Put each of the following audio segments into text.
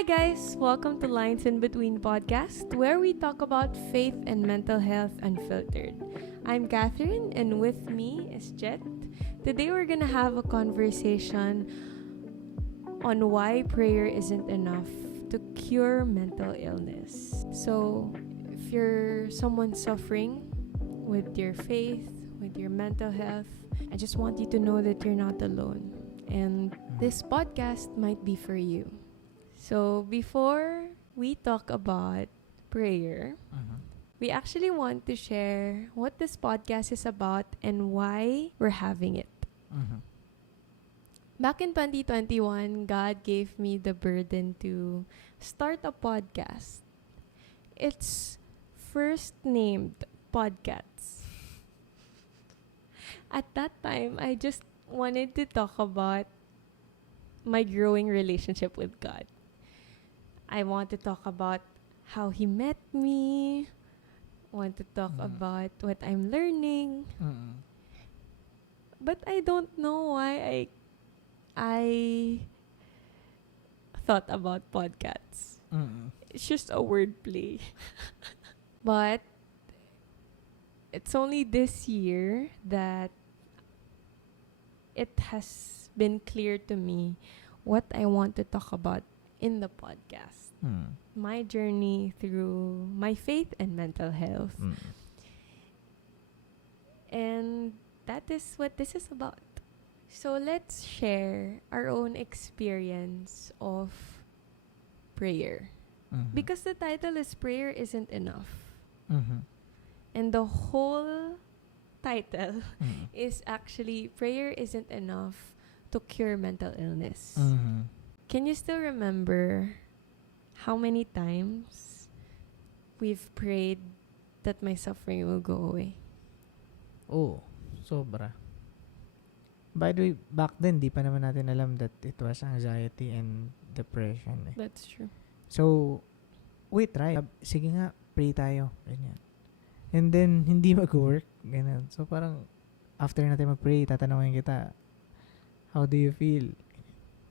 Hi guys, welcome to Lines in Between podcast, where we talk about faith and mental health unfiltered. I'm Catherine, and with me is Jet. Today we're gonna have a conversation on why prayer isn't enough to cure mental illness. So, if you're someone suffering with your faith, with your mental health, I just want you to know that you're not alone. And this podcast might be for you. So, before we talk about prayer, we actually want to share what this podcast is about and why we're having it. Back in 2021, God gave me the burden to start a podcast. It's first named Podcasts. At that time, I just wanted to talk about my growing relationship with God. I want to talk about how He met me. Want to talk about what I'm learning. But I don't know why I thought about podcasts. It's just a wordplay. But it's only this year that it has been clear to me what I want to talk about in the podcast. My journey through my faith and mental health. And that is what this is about. So let's share our own experience of prayer. Because the title is Prayer Isn't Enough. And the whole title is actually Prayer Isn't Enough to Cure Mental Illness. Can you still remember how many times we've prayed that my suffering will go away? Oh, sobra. By the way, back then, di pa naman natin alam that it was anxiety and depression. That's true. So, we tried. Sige nga, pray tayo. Ganyan. And then, hindi mag-work. Ganyan. So, parang, after natin mag-pray, tatanungin kita, how do you feel?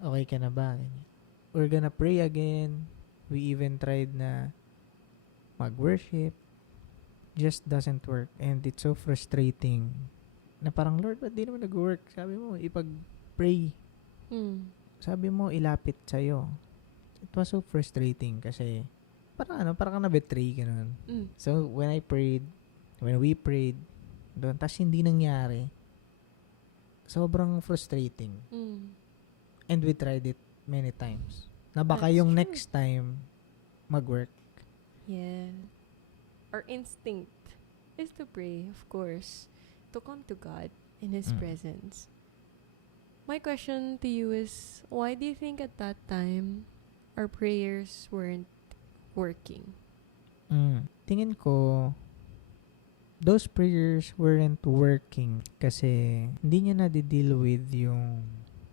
Okay ka na ba? Ganyan. We're gonna pray again. We even tried na mag-worship. Just doesn't work. And it's so frustrating. Na parang, Lord, ba't di naman nag-work? Sabi mo, ipag-pray. Sabi mo, ilapit sa'yo. It was so frustrating kasi parang kang na-betray ganun. So, when we prayed, doon, tas hindi nangyari, sobrang frustrating. And we tried it many times. Na baka That's yung true. next time mag-work. Yeah. Our instinct is to pray, of course, to come to God in His presence. My question to you is, why do you think at that time our prayers weren't working? Tingin ko, those prayers weren't working kasi hindi niya na-deal with yung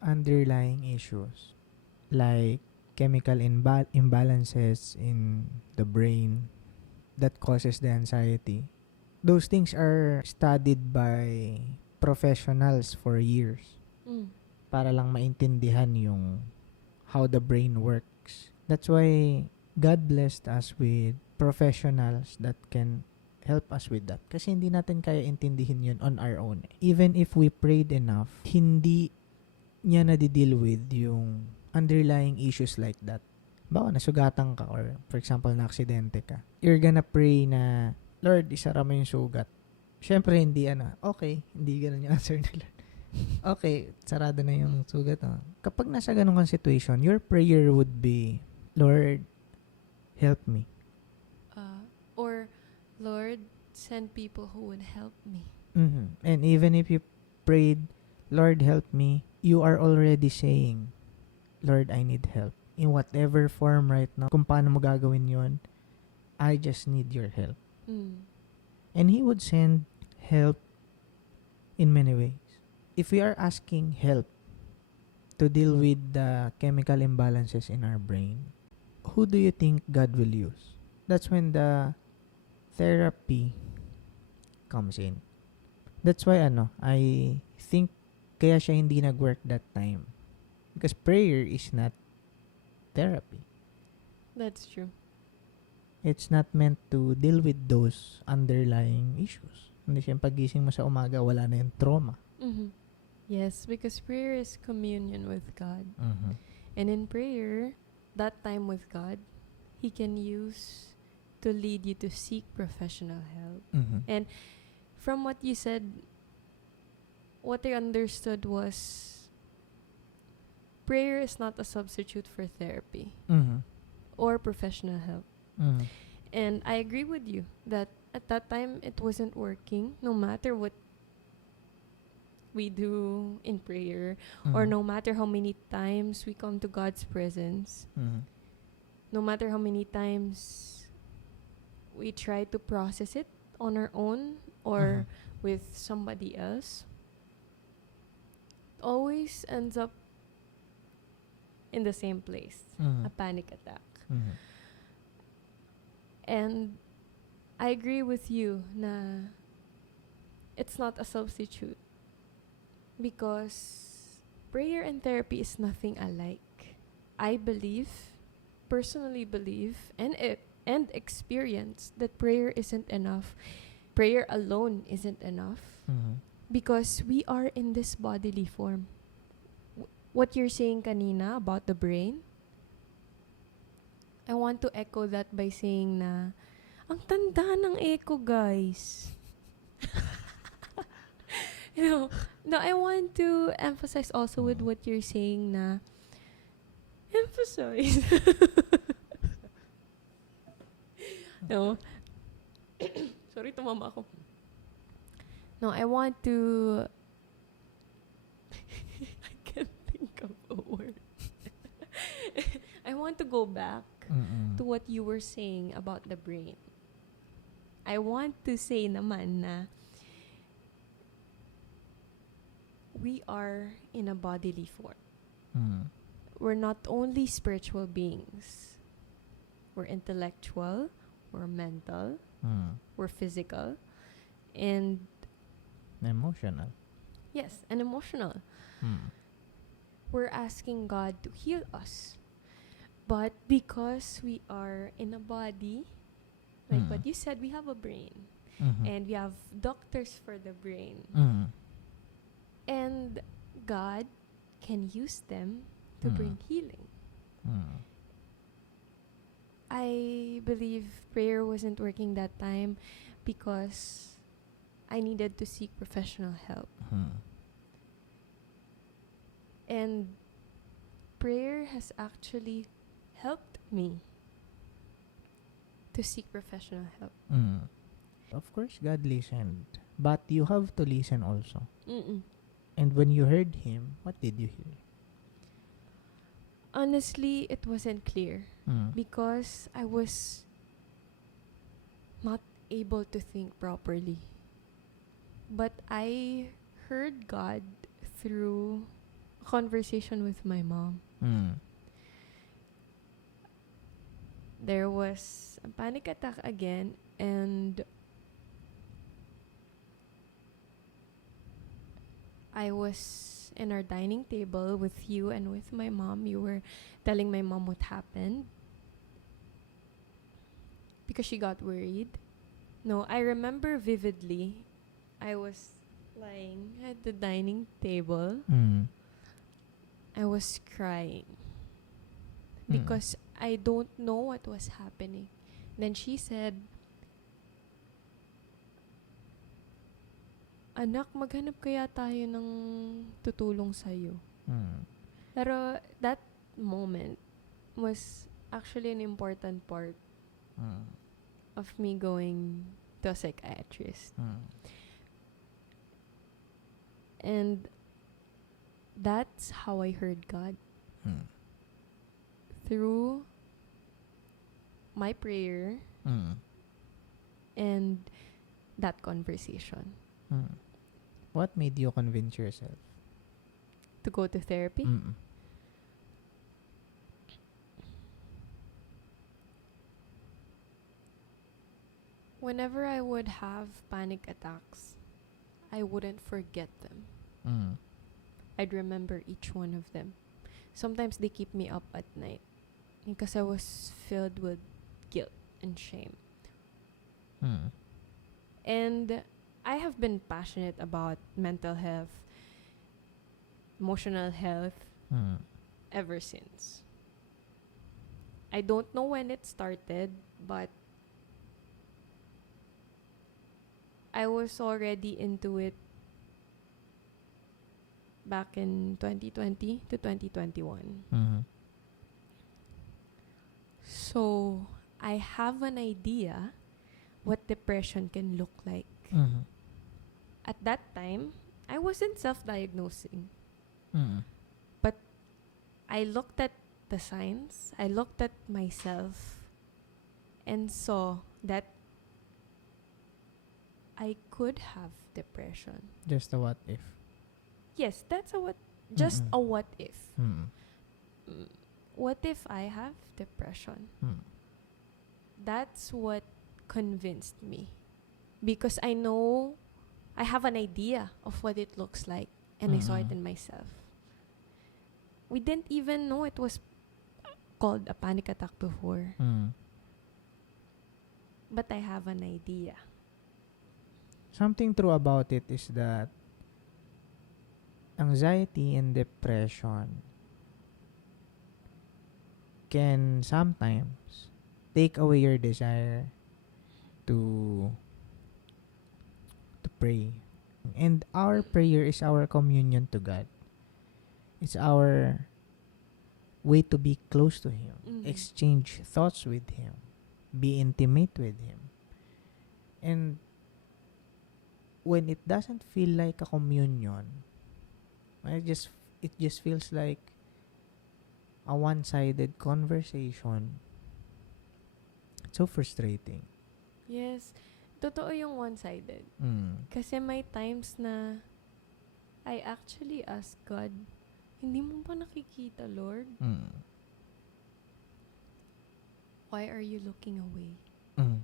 underlying issues. Like chemical imbalances in the brain that causes the anxiety. Those things are studied by professionals for years para lang maintindihan yung how the brain works. That's why God blessed us with professionals that can help us with that. Kasi hindi natin kaya intindihin yun on our own. Even if we prayed enough, hindi niya na-deal with yung underlying issues like that. Baka nasugatan ka or for example na-aksidente ka. You're gonna pray na, Lord, isara mo yung sugat. Siyempre, hindi okay, hindi ganun yung answer nila. Okay, sarado na yung sugat. Kapag nasa ganun kang situation, your prayer would be, Lord, help me. Or, Lord, send people who would help me. And even if you prayed, Lord, help me, you are already saying, Lord, I need help. In whatever form right now, kung paano mo gagawin yun, I just need your help. And He would send help in many ways. If we are asking help to deal with the chemical imbalances in our brain, who do you think God will use? That's when the therapy comes in. That's why I think kaya siya hindi nag-work that time. Because prayer is not therapy. That's true. It's not meant to deal with those underlying issues. Hindi siya pagising mo sa umaga, wala na yung trauma. Mm-hmm. Yes, because prayer is communion with God. Mm-hmm. And in prayer, that time with God, He can use to lead you to seek professional help. Mm-hmm. And from what you said, what I understood was prayer is not a substitute for therapy Mm-hmm. or professional help. Mm-hmm. And I agree with you that at that time it wasn't working, no matter what we do in prayer, or Mm-hmm. no matter how many times we come to God's presence, Mm-hmm. no matter how many times we try to process it on our own or with somebody else, it always ends up in the same place, Mm-hmm. a panic attack. Mm-hmm. And I agree with you na it's not a substitute because prayer and therapy is nothing alike. I personally believe, and experience that prayer isn't enough. Prayer alone isn't enough Mm-hmm. because we are in this bodily form. What you're saying kanina about the brain, I want to echo that by saying na ang tanda ng echo, guys. No, I want to emphasize also with what you're saying na emphasize. No. Sorry, tumama ako. No, I want to I can't think of a word. I want to go back Mm-hmm. to what you were saying about the brain. I want to say naman na we are in a bodily form. Mm-hmm. We're not only spiritual beings. We're intellectual, we're mental, Mm-hmm. we're physical, and Emotional. yes, and emotional. Mm-hmm. We're asking God to heal us. But because we are in a body, like Mm. what you said, we have a brain. Mm-hmm. And we have doctors for the brain. Mm-hmm. And God can use them to bring healing. Mm-hmm. I believe prayer wasn't working that time because I needed to seek professional help. Mm-hmm. And prayer has actually helped me to seek professional help. Mm. Of course, God listened. But you have to listen also. Mm-mm. And when you heard Him, what did you hear? Honestly, it wasn't clear Mm. because I was not able to think properly. But I heard God through a conversation with my mom. Mm. There was a panic attack again, and I was in our dining table with you and with my mom. You were telling my mom what happened because she got worried. No, I remember vividly. I was lying at the dining table. Mm. I was crying Mm. because I don't know what was happening. Then she said, "Anak, maghanap kaya tayo ng tutulong sa'yo." Mm. Pero that moment was actually an important part Mm. of me going to a psychiatrist. Mm. And that's how I heard God. Mm. Through my prayer Mm. and that conversation. Mm. What made you convince yourself? To go to therapy? Mm. Whenever I would have panic attacks, I wouldn't forget them. Mm. I'd remember each one of them. Sometimes they keep me up at night. because I was filled with guilt and shame. Mm. And I have been passionate about mental health, emotional health Mm. ever since. I don't know when it started, but I was already into it back in 2020 to 2021. Mm. So, I have an idea what depression can look like. Mm. At that time, I wasn't self-diagnosing, Mm. but I looked at the signs, I looked at myself, and saw that I could have depression. Just a what if. Yes, that's a what, just Mm-mm. a what if. Mm. Mm, What if I have depression? Mm. That's what convinced me. Because I know, I have an idea of what it looks like, and I saw it Mm-mm. in myself. We didn't even know it was called a panic attack before, Mm. but I have an idea. Something true about it is that anxiety and depression can sometimes take away your desire to pray. And our prayer is our communion to God. It's our way to be close to Him, exchange thoughts with Him, be intimate with Him. And when it doesn't feel like a communion, it just feels like a one-sided conversation. It's so frustrating. Yes, totoo yung one-sided. Mm. Kasi may times na I actually ask God, hindi mo ba nakikita, Lord? Mm. Why are you looking away? Mm.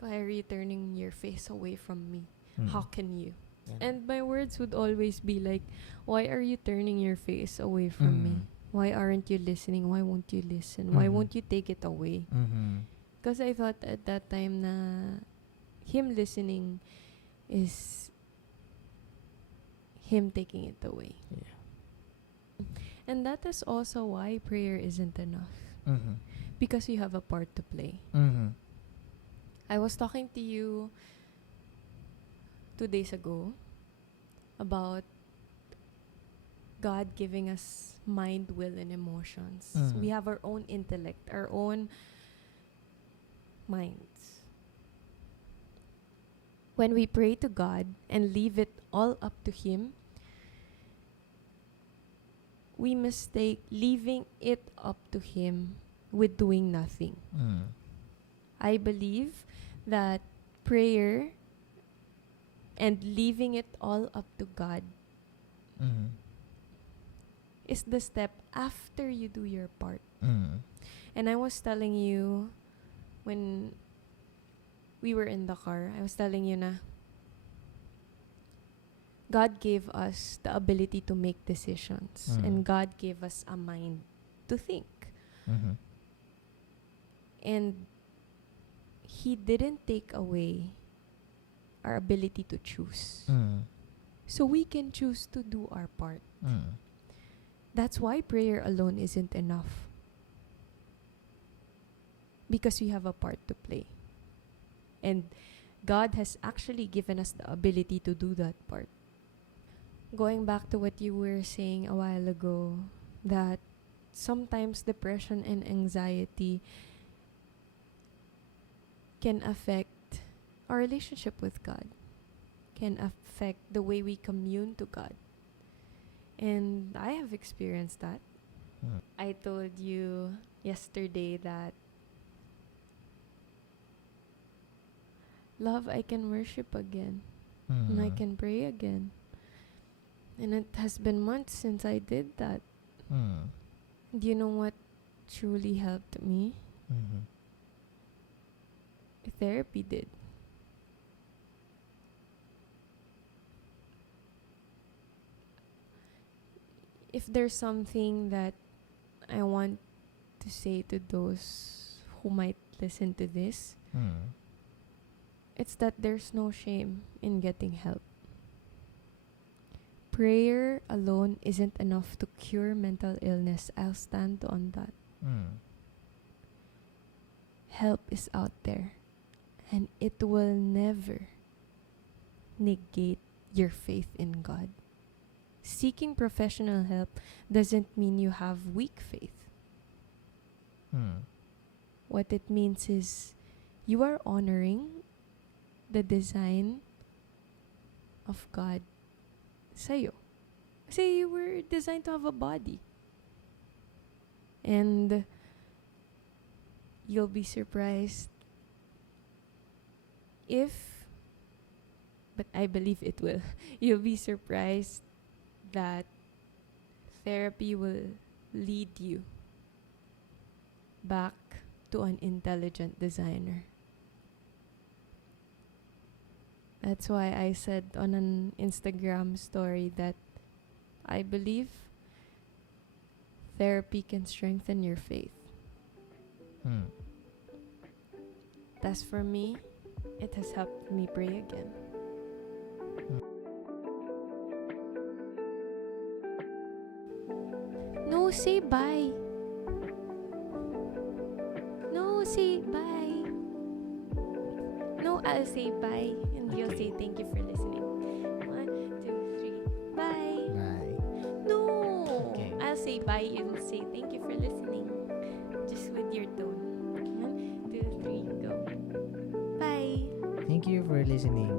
Why are you turning your face away from me? Mm. How can you? Yan. And my words would always be like, why are you turning your face away from me? Why aren't you listening? Why won't you listen? Why Mhm. won't you take it away? Mhm. Because I thought at that time na him listening is him taking it away. Yeah. And that is also why prayer isn't enough. Mhm. Because you have a part to play. Mhm. I was talking to you 2 days ago about God giving us mind, will, and emotions. Mhm. We have our own intellect, our own minds. When we pray to God and leave it all up to Him, we mistake leaving it up to Him with doing nothing. Mm. I believe that prayer and leaving it all up to God Mhm. is the step after you do your part. Mm. And I was telling you when we were in the car, I was telling you na God gave us the ability to make decisions, and God gave us a mind to think. Mhm. And He didn't take away our ability to choose. Mm. So we can choose to do our part. Mm. That's why prayer alone isn't enough. Because we have a part to play. And God has actually given us the ability to do that part. Going back to what you were saying a while ago, that sometimes depression and anxiety can affect our relationship with God, can affect the way we commune to God. And I have experienced that. Mm. I told you yesterday that, love, I can worship again. And I Mhm. can pray again. And it has been months since I did that. Mm. Do you know what truly helped me? Mhm. Therapy did. If there's something that I want to say to those who might listen to this, it's that there's no shame in getting help. Prayer alone isn't enough to cure mental illness. I'll stand on that. Help is out there, and it will never negate your faith in God. Seeking professional help doesn't mean you have weak faith. What it means is you are honoring the design of God sa'yo. Kasi you were designed to have a body. And you'll be surprised but I believe it will. You'll be surprised that therapy will lead you back to an intelligent designer. That's why I said on an Instagram story that I believe therapy can strengthen your faith. As for me, it has helped me pray again. No, say bye. No, say bye. No, I'll say bye. And you'll say thank you for listening. 1, 2, 3. Bye. Bye. No. Okay. I'll say bye. You'll say thank you for listening. Just with your tone. 1, 2, 3, go. Bye. Thank you for listening.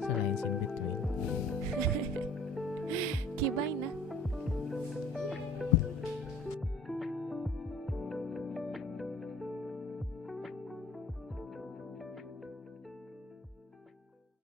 Sa lines in between. Okay, bye